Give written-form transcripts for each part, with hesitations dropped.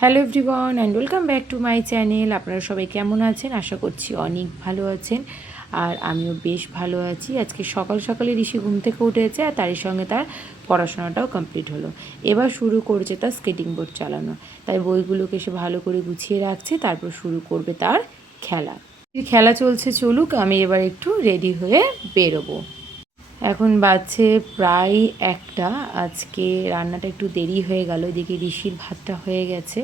Hello everyone and welcome back to my channel. আপনারা সবাই কেমন আছেন? আশা করছি অনেক ভালো আছেন, আর আমিও বেশ ভালো আছি। আজকে সকাল সকালে ঋষি ঘুম থেকে উঠেছে, আর তারই সঙ্গে তার পড়াশোনাটাও কমপ্লিট হলো। এবার শুরু করেছে তার স্কেটিং বোর্ড চালানো, তাই বইগুলোকে সে ভালো করে গুছিয়ে রাখছে, তারপর শুরু করবে তার খেলা। খেলা চলছে, চলুক, আমি এবার একটু রেডি হয়ে বেরোবো। এখন বাজছে প্রায় একটা। আজকে রান্নাটা একটু দেরি হয়ে গেল। এদিকে ঋষির ভাতটা হয়ে গেছে,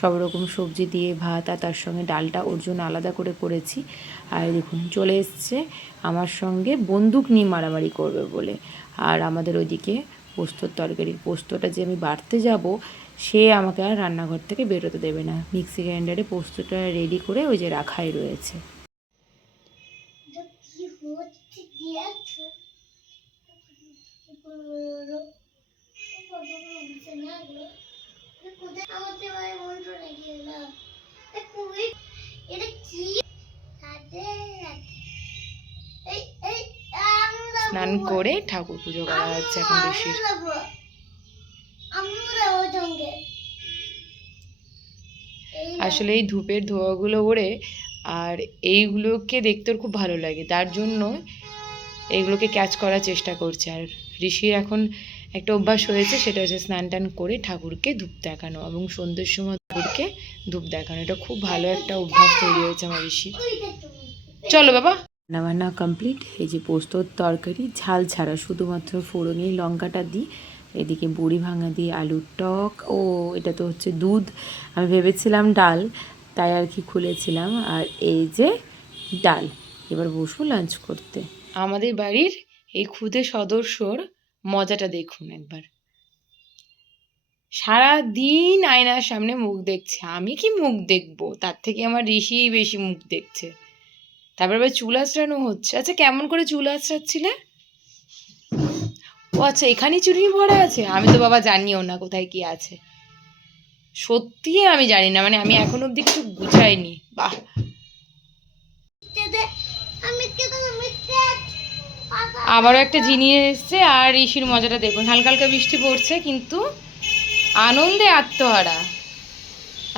সব রকম সবজি দিয়ে ভাত, আর তার সঙ্গে ডালটা ওর জন্য আলাদা করে করেছি। আর দেখুন চলে এসছে আমার সঙ্গে বন্দুক নিয়ে মারামারি করবে বলে। আর আমাদের ওইদিকে পোস্তর তরকারির পোস্তটা যে আমি বাড়তে যাব, সে আমাকে আর রান্নাঘর থেকে বেরোতে দেবে না। মিক্সি গ্রাইন্ডারে পোস্তটা রেডি করে ওই যে রাখাই রয়েছে। স্নান করে ঠাকুর পুজো করা হচ্ছে এখন ঋষির। আসলে এই ধূপের ধোঁয়াগুলো ওড়ে, আর এইগুলোকে দেখতে ওর খুব ভালো লাগে, তার জন্য এইগুলোকে ক্যাচ করার চেষ্টা করছে। আর ঋষির এখন একটা অভ্যাস হয়েছে, সেটা হচ্ছে স্নান টান করে ঠাকুরকে ধূপ দেখানো এবং সন্ধ্যের সময় ঠাকুরকে ধূপ দেখানো। এটা খুব ভালো একটা অভ্যাস তৈরি হয়েছে আমার ঋষি। চলো বাবা। রান্নাবান্না কমপ্লিট। এই যে পোস্তর তরকারি ঝাল ছাড়া, শুধুমাত্র ফোড়নে লঙ্কাটা দিই। এদিকে বড়ি ভাঙা দিয়ে আলুর টক। ও এটা তো হচ্ছে দুধ, আমি ভেবেছিলাম ডাল, তাই আর কি খুলেছিলাম। আর এই যে ডাল। এবার বসবো লাঞ্চ করতে। আমাদের বাড়ির এই ক্ষুদে সদস্যর মজাটা দেখুন একবার। সারা দিন আয়নার সামনে মুখ দেখছে, আমি কি মুখ দেখবো? তার থেকে আমার ঋষি বেশি মুখ দেখছে। তারপর আবার চুল আঁচড়ানো হচ্ছে। আচ্ছা, কেমন করে চুল আঁচড়াচ্ছিলে? ও আচ্ছা, এখানেই চুড়ি ভরা আছে। আমি তো বাবা জানিও না কোথায় কি আছে, সত্যি আমি জানি না। মানে আমি এখন অব্দি কিছু গুছাইনি। বাহ, আবারও একটা জিনিস এসছে। আর ঋষির মজাটা দেখুন, হালকা হালকা বৃষ্টি পড়ছে কিন্তু আনন্দে আত্মহারা।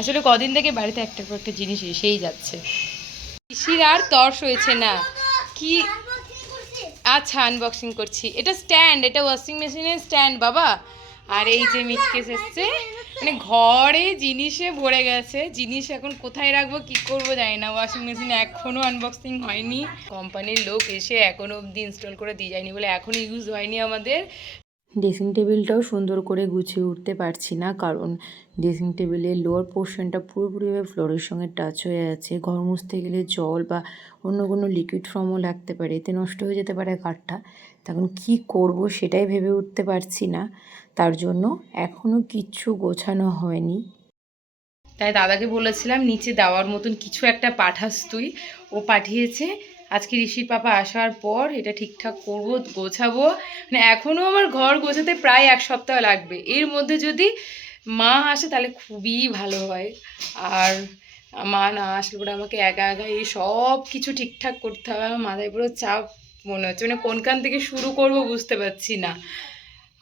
আসলে কদিন থেকে বাড়িতে একটার পর একটা জিনিস এসেই যাচ্ছে। ঋষির আর তর্স হয়েছে না কি। আচ্ছা, আনবক্সিং করছি। এটা স্ট্যান্ড, এটা ওয়াশিং মেশিনের স্ট্যান্ড বাবা। আর এই যে মিটকেস এসছে, মানে ঘরে জিনিসে ভরে গেছে। জিনিস এখন কোথায় রাখবো কি করবো জানি না। ওয়াশিং মেশিন এখনও আনবক্সিং হয়নি, কোম্পানির লোক এসে এখনও অবধি ইনস্টল করে দিয়ে যায়নি বলে এখনও ইউজ হয়নি আমাদের। ড্রেসিং টেবিলটাও সুন্দর করে গুছিয়ে উঠতে পারছি না, কারণ ড্রেসিং টেবিলের লোয়ার পোর্শনটা পুরোপুরিভাবে ফ্লোরের সঙ্গে টাচ হয়ে আছে। ঘর মুছতে গেলে জল বা অন্য কোনো লিকুইড ফর্মও লাগতে পারে, এতে নষ্ট হয়ে যেতে পারে কাঠটা। তখন কি করব সেটাই ভেবে উঠতে পারছি না, তার জন্য এখনও কিচ্ছু গোছানো হয়নি। তাই দাদাকে বলেছিলাম নিচে দেওয়ার মতন কিছু একটা পাঠাস তুই। ও পাঠিয়েছে। আজকে ঋষির পাপা আসার পর এটা ঠিকঠাক করবো, গোছাবো। মানে এখনও আমার ঘর গোছাতে প্রায় এক সপ্তাহ লাগবে। এর মধ্যে যদি মা আসে তাহলে খুবই ভালো হয়। আর মা না আসলে পরে আমাকে একা একা এই সব কিছু ঠিকঠাক করতে হবে। আমার মাথায় পুরো চাপ মনে হচ্ছে, মানে কোনখান থেকে শুরু করব বুঝতে পারছি না।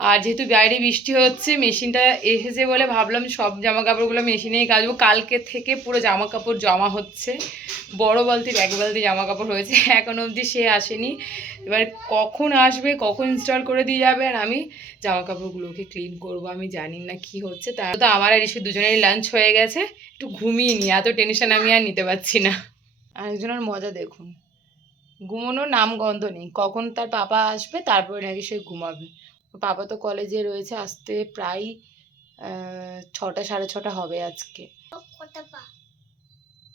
আর যেহেতু বাইরে বৃষ্টি হচ্ছে, মেশিনটা এসেছে বলে ভাবলাম সব জামা কাপড়গুলো মেশিনেই কাচবো। কালকে থেকে পুরো জামা কাপড় জমা হচ্ছে, বড় বালতির এক বালতি জামা কাপড় হয়েছে, এখনো অবধি সে আসেনি। এবার কখন আসবে, কখন ইনস্টল করে দিয়ে যাবে, আর আমি জামা কাপড়গুলোকে ক্লিন করব। আমি জানি না কি হচ্ছে। তা তো আমার আর এসে দুজনেরই লাঞ্চ হয়ে গেছে, একটু ঘুমিয়ে নি, এত টেনশন আমি আর নিতে পারছি না। আরেকজনের মজা দেখুন, ঘুমানোর নাম গন্ধ নেই। কখন তার পাপা আসবে তারপরে নাকি সে ঘুমাবে। পাপা তো কলেজে রয়েছে, আসতে প্রায় 6টা 6:30 হবে আজকে।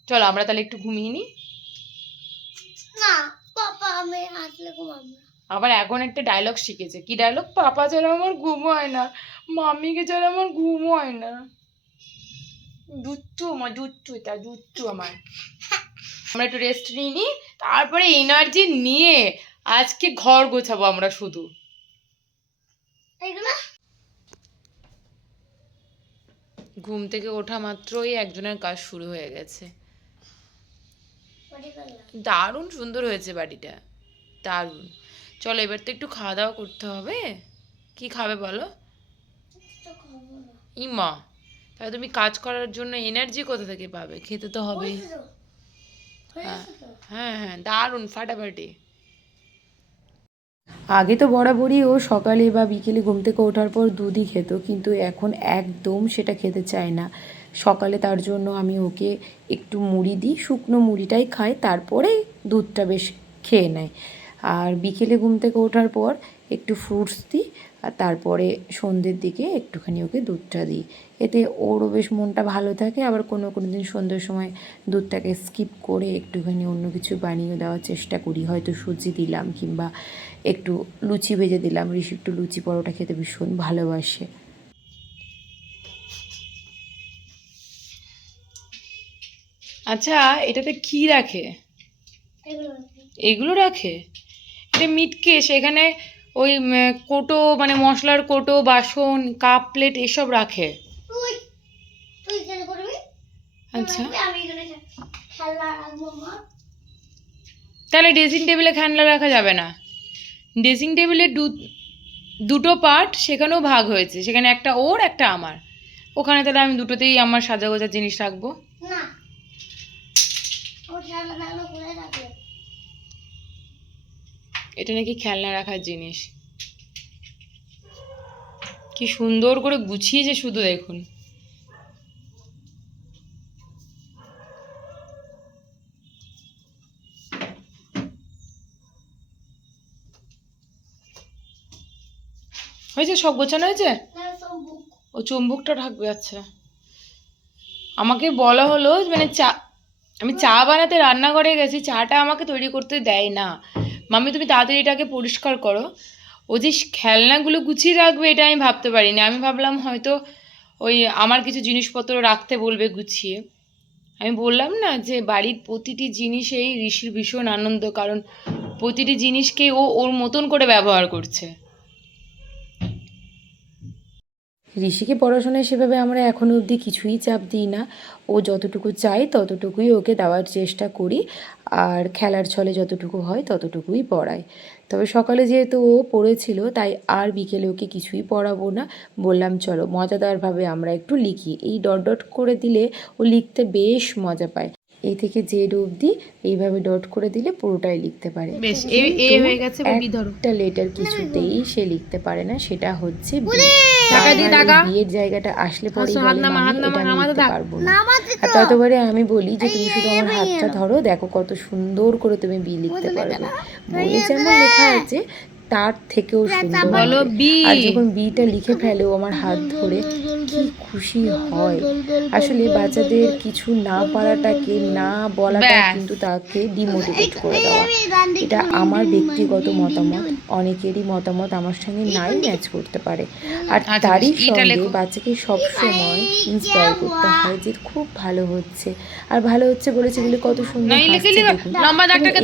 চলো আমরা তাহলে একটু ঘুমিয়ে নিই। আবার এখন একটা ডায়লগ শিখেছে। কি ডায়লগ? পাপা ছাড়া আমার ঘুম হয় না, মাম্মিকে ছাড়া আমার ঘুম হয় না। দুচ্চু আমার, দুচ্চু, এটা দুচ্চু আমার। আমরা একটু রেস্ট নিয়ে নিই, তারপরে এনার্জি নিয়ে আজকে ঘর গোছাবো আমরা শুধু। ঘুম থেকে ওঠা মাত্রই একজনের কাজ শুরু হয়ে গেছে। দারুণ সুন্দর হয়েছে বাড়িটা, দারুণ। চলো এবার তো একটু খাওয়া দাওয়া করতে হবে। কি খাবে বলো? ইমা, তাহলে তুমি কাজ করার জন্য এনার্জি কোথা থেকে পাবে? খেতে তো হবেই। হ্যাঁ হ্যাঁ হ্যাঁ, দারুণ ফাটাফাটি। আগে তো বরাবরই ও সকালে বা বিকেলে ঘুম থেকে ওঠার পর দুধই খেত, কিন্তু এখন একদম সেটা খেতে চায় না। সকালে তার জন্য আমি ওকে একটু মুড়ি দিই, শুকনো মুড়িটাই খায়, তারপরে দুধটা বেশ খেয়ে নেয়। আর বিকেলে ঘুম থেকে ওঠার পর একটু ফ্রুটস দিই, আর তারপরে সন্ধ্যের দিকে একটুখানি ওকে দুধটা দিই। এতে ওরও বেশ মনটা ভালো থাকে। আবার কোনো কোনো দিন সন্ধ্যের সময় দুধটাকে স্কিপ করে একটুখানি অন্য কিছু বানিয়ে দেওয়ার চেষ্টা করি, হয়তো সুজি দিলাম কিংবা একটু লুচি ভেজে দিলাম। ঋষি একটু লুচি পরোটা খেতে ভীষণ ভালোবাসে। আচ্ছা, এটাতে কি রাখে? এগুলো রাখে? এটা মিটকে সেখানে ওই কোটো, মানে মশলার কোটো, বাসন, কাপ প্লেট এসব রাখে। আচ্ছা, তাহলে ড্রেসিং টেবিলে খেলনা রাখা যাবে না। ড্রেসিং টেবিলের দুটো পার্ট, সেখানেও ভাগ হয়েছে, সেখানে একটা ওর একটা আমার। ওখানে তাহলে আমি দুটোতেই আমার সাজা গোজার জিনিস রাখবো। এটা নাকি খেলনা রাখার জিনিস। কি সুন্দর করে গুছিয়েছে শুধু দেখুন। হয়েছে? সব গোছানো হয়েছে? ও চুম্বকটা থাকবে। আচ্ছা, আমাকে বলা হলো মানে আমি চা বানাতে রান্নাঘরে গেছি, চাটা আমাকে তৈরি করতে দেয় না। মাম্মি তুমি তাড়াতাড়ি এটাকে পরিষ্কার করো। ও যে খেলনাগুলো গুছিয়ে রাখবে এটা আমি ভাবতে পারিনি। আমি ভাবলাম হয়তো ওই আমার কিছু জিনিসপত্র রাখতে বলবে গুছিয়ে। আমি বললাম না যে বাড়ির প্রতিটি জিনিসেই ঋষির ভীষণ আনন্দ, কারণ প্রতিটি জিনিসকেই ও ওর মতন করে ব্যবহার করছে। ঋষিকে পড়াশোনায় সেভাবে আমরা এখনও অবধি কিছুই চাপ দিই না। ও যতটুকু চায় ততটুকুই ওকে দেওয়ার চেষ্টা করি, আর খেলার ছলে যতটুকু হয় ততটুকুই পড়াই। তবে সকালে যেহেতু ও পড়েছিল, তাই আর বিকেলে ওকে কিছুই পড়াবো না। বললাম চলো মজাদারভাবে আমরা একটু লিখি। এই ডট ডট করে দিলে ও লিখতে বেশ মজা পায়। এই থেকে জেড অবধি এইভাবে ডট করে দিলে পুরোটাই লিখতে পারে। বেশ, এ হয়ে গেছে। একটা লেটার কিছুতেই সে লিখতে পারে না, সেটা হচ্ছে বি। বিয়ের জায়গাটা আসলে পরে বলে মামি এটা আমি লিখতে পারবো না। আর ততবারে আমি বলি যে তুমি শুধু আমার হাতটা ধরো, দেখো কত সুন্দর করে তুমি বি লিখতে পারবে। বইয়ে যেমন লেখা আছে তার থেকেও সুন্দর। আর যখন বিটা লিখে ফেলে ও আমার হাত ধরে, কি খুশি হয়। আসলে বাচ্চাদের কিছু না পারাটাকে, না বলাটা কিন্তু তাকে ডিমোটিভেট করে দেওয়া। এটা আমার ব্যক্তিগত মতামত, অনেকেরই মতামত আমার সঙ্গে নাই ম্যাচ করতে পারে। আর তারই সঙ্গে বাচ্চাকে সবসময় ইন্সপায়ার করতে হয় যে খুব ভালো হচ্ছে, আর ভালো হচ্ছে বলেছে বলে কত সুন্দর হাসছে দেখুন।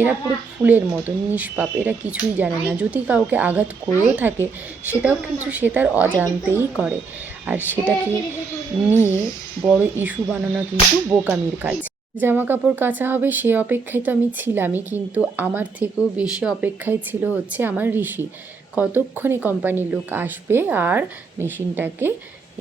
এরা পুরো ফুলের মতো নিষ্পাপ, এরা কিছুই জানে না। যদি কাউকে আঘাত করেও থাকে সেটাও কিন্তু সে তার অজান্তেই করে, আর সেটাকে নিয়ে বড় ইস্যু বানানো কিন্তু বোকামির কাজ। জামা কাপড় কাচা হবে সে অপেক্ষায় তো আমি ছিলামই, কিন্তু আমার থেকেও বেশি অপেক্ষায় ছিল হচ্ছে আমার ঋষি। কতক্ষণে কোম্পানির লোক আসবে আর মেশিনটাকে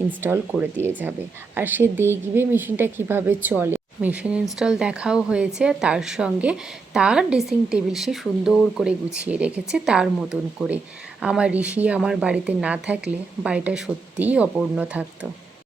ইনস্টল করে দিয়ে যাবে, আর সে দেখবে মেশিনটা কিভাবে চলে। মেশিন ইনস্টল দেখাও হয়েছে, তার সঙ্গে তার ড্রেসিং টেবিল সে সুন্দর করে গুছিয়ে রেখেছে তার মতন করে। আমার ঋষি আমার বাড়িতে না থাকলে বাড়িটা সত্যিই অপূর্ণ থাকতো।